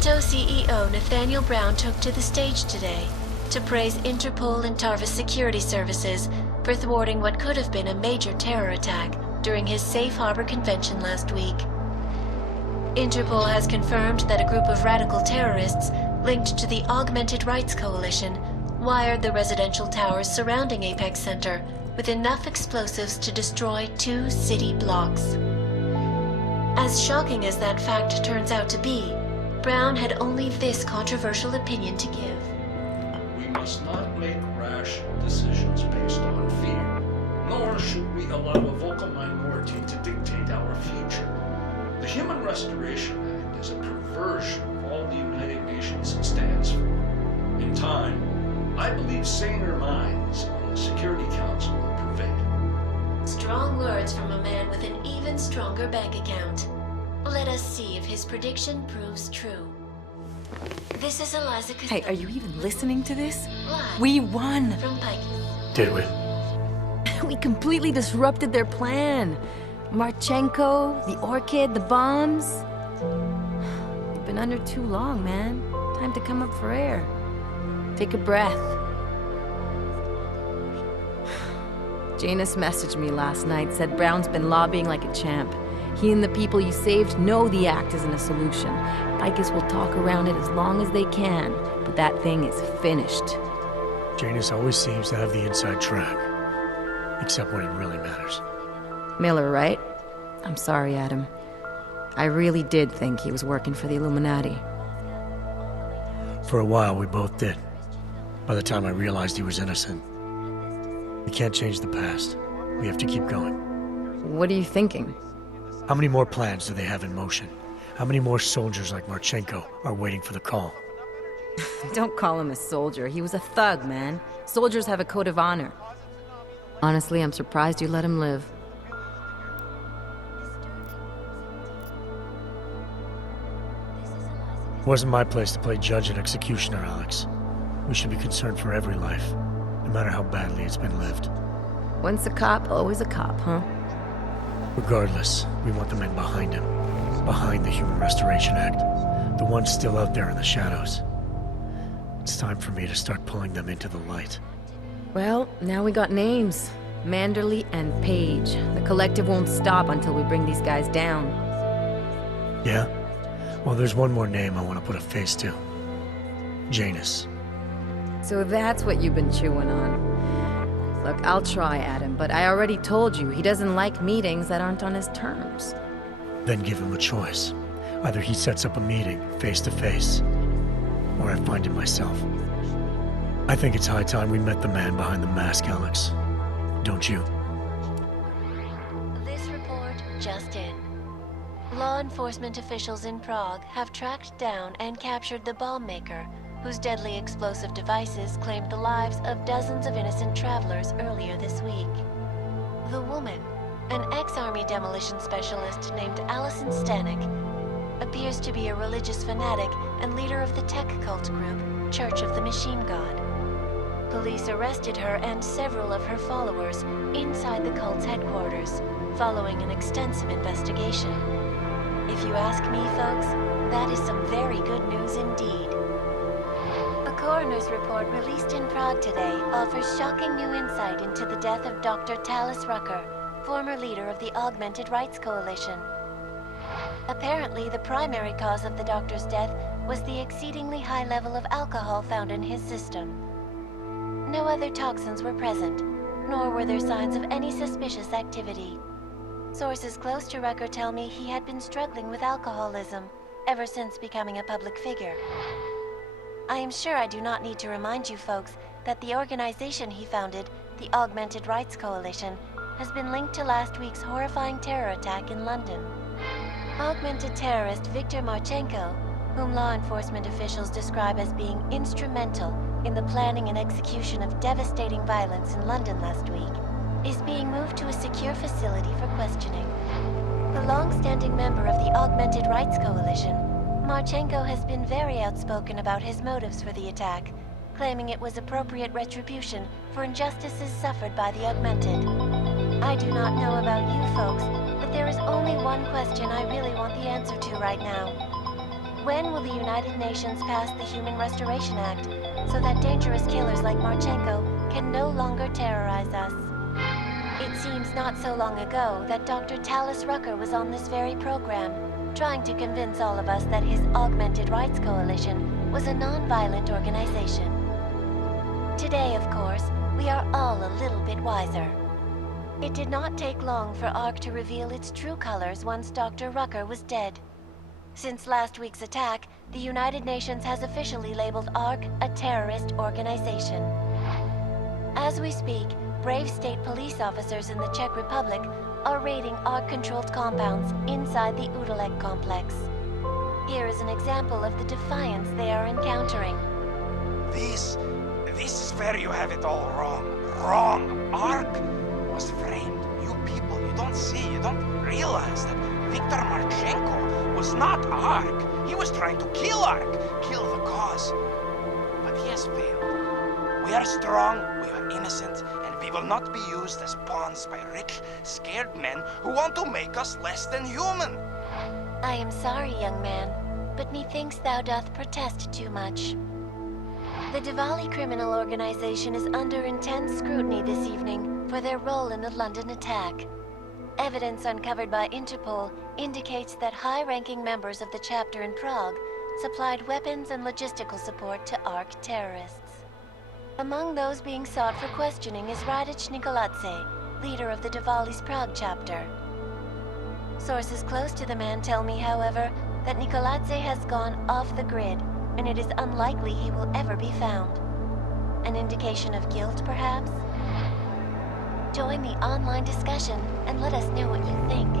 Monsanto CEO Nathaniel Brown took to the stage today to praise Interpol and Tarvis security services for thwarting what could have been a major terror attack during his safe harbor convention last week. Interpol has confirmed that a group of radical terrorists linked to the Augmented Rights Coalition wired the residential towers surrounding Apex Center with enough explosives to destroy 2 city blocks. As shocking as that fact turns out to be, Brown had only this controversial opinion to give. We must not make rash decisions based on fear, nor should we allow a vocal minority to dictate our future. The Human Restoration Act is a perversion of all the United Nations stands for. In time, I believe saner minds on the Security Council will prevail. Strong words from a man with an even stronger bank account. Let us see if his prediction proves true. This is Eliza Hey, are you even listening to this? Live We won! from Pike. Did we? We completely disrupted their plan. Marchenko, the Orchid, the bombs. You've been under too long, man. Time to come up for air. Take a breath. Janus messaged me last night, said Brown's been lobbying like a champ. He and the people you saved know the act isn't a solution. Bikers will talk around it as long as they can, but that thing is finished. Janus always seems to have the inside track. Except when it really matters. Miller, right? I'm sorry, Adam. I really did think he was working for the Illuminati. For a while, we both did. By the time I realized he was innocent. We can't change the past. We have to keep going. What are you thinking? How many more plans do they have in motion? How many more soldiers like Marchenko are waiting for the call? Don't call him a soldier. He was a thug, man. Soldiers have a code of honor. Honestly, I'm surprised you let him live. It wasn't my place to play judge and executioner, Alex. We should be concerned for every life, no matter how badly it's been lived. Once a cop, always a cop, huh? Regardless, we want the men behind him. Behind the Human Restoration Act. The ones still out there in the shadows. It's time for me to start pulling them into the light. Well, now we got names. Manderley and Page. The collective won't stop until we bring these guys down. Yeah? Well, there's one more name I want to put a face to. Janus. So that's what you've been chewing on. Look, I'll try, Adam, but I already told you he doesn't like meetings that aren't on his terms. Then give him a choice. Either he sets up a meeting, face to face, or I find it myself. I think it's high time we met the man behind the mask, Alex. Don't you? This report just in. Law enforcement officials in Prague have tracked down and captured the bomb maker, whose deadly explosive devices claimed the lives of dozens of innocent travelers earlier this week. The woman, an ex-army demolition specialist named Allison Stanek, appears to be a religious fanatic and leader of the tech cult group, Church of the Machine God. Police arrested her and several of her followers inside the cult's headquarters, following an extensive investigation. If you ask me, folks, that is some very good news indeed. A coroner's report released in Prague today offers shocking new insight into the death of Dr. Talis Rucker, former leader of the Augmented Rights Coalition. Apparently, the primary cause of the doctor's death was the exceedingly high level of alcohol found in his system. No other toxins were present, nor were there signs of any suspicious activity. Sources close to Rucker tell me he had been struggling with alcoholism ever since becoming a public figure. I am sure I do not need to remind you folks that the organization he founded, the Augmented Rights Coalition, has been linked to last week's horrifying terror attack in London. Augmented terrorist Viktor Marchenko, whom law enforcement officials describe as being instrumental in the planning and execution of devastating violence in London last week, is being moved to a secure facility for questioning. The long-standing member of the Augmented Rights Coalition, Marchenko has been very outspoken about his motives for the attack, claiming it was appropriate retribution for injustices suffered by the Augmented. I do not know about you folks, but there is only one question I really want the answer to right now. When will the United Nations pass the Human Restoration Act so that dangerous killers like Marchenko can no longer terrorize us? It seems not so long ago that Dr. Talis Rucker was on this very program, trying to convince all of us that his Augmented Rights Coalition was a non-violent organization. Today, of course, we are all a little bit wiser. It did not take long for ARC to reveal its true colors once Dr. Rucker was dead. Since last week's attack, the United Nations has officially labeled ARC a terrorist organization. As we speak, brave state police officers in the Czech Republic are raiding ARC-controlled compounds inside the Udalek complex. Here is an example of the defiance they are encountering. This is where you have it all wrong. Wrong! ARC was framed. You people, you don't see, you don't realize that Viktor Marchenko was not ARC. He was trying to kill ARC, kill the cause. But he has failed. We are strong, we are innocent, and we will not be used as pawns by rich, scared men who want to make us less than human. I am sorry, young man, but methinks thou doth protest too much. The Diwali criminal organization is under intense scrutiny this evening for their role in the London attack. Evidence uncovered by Interpol indicates that high-ranking members of the chapter in Prague supplied weapons and logistical support to ARC terrorists. Among those being sought for questioning is Radic Nikoladze, leader of the Diwali's Prague chapter. Sources close to the man tell me, however, that Nikoladze has gone off the grid, and it is unlikely he will ever be found. An indication of guilt, perhaps? Join the online discussion and let us know what you think.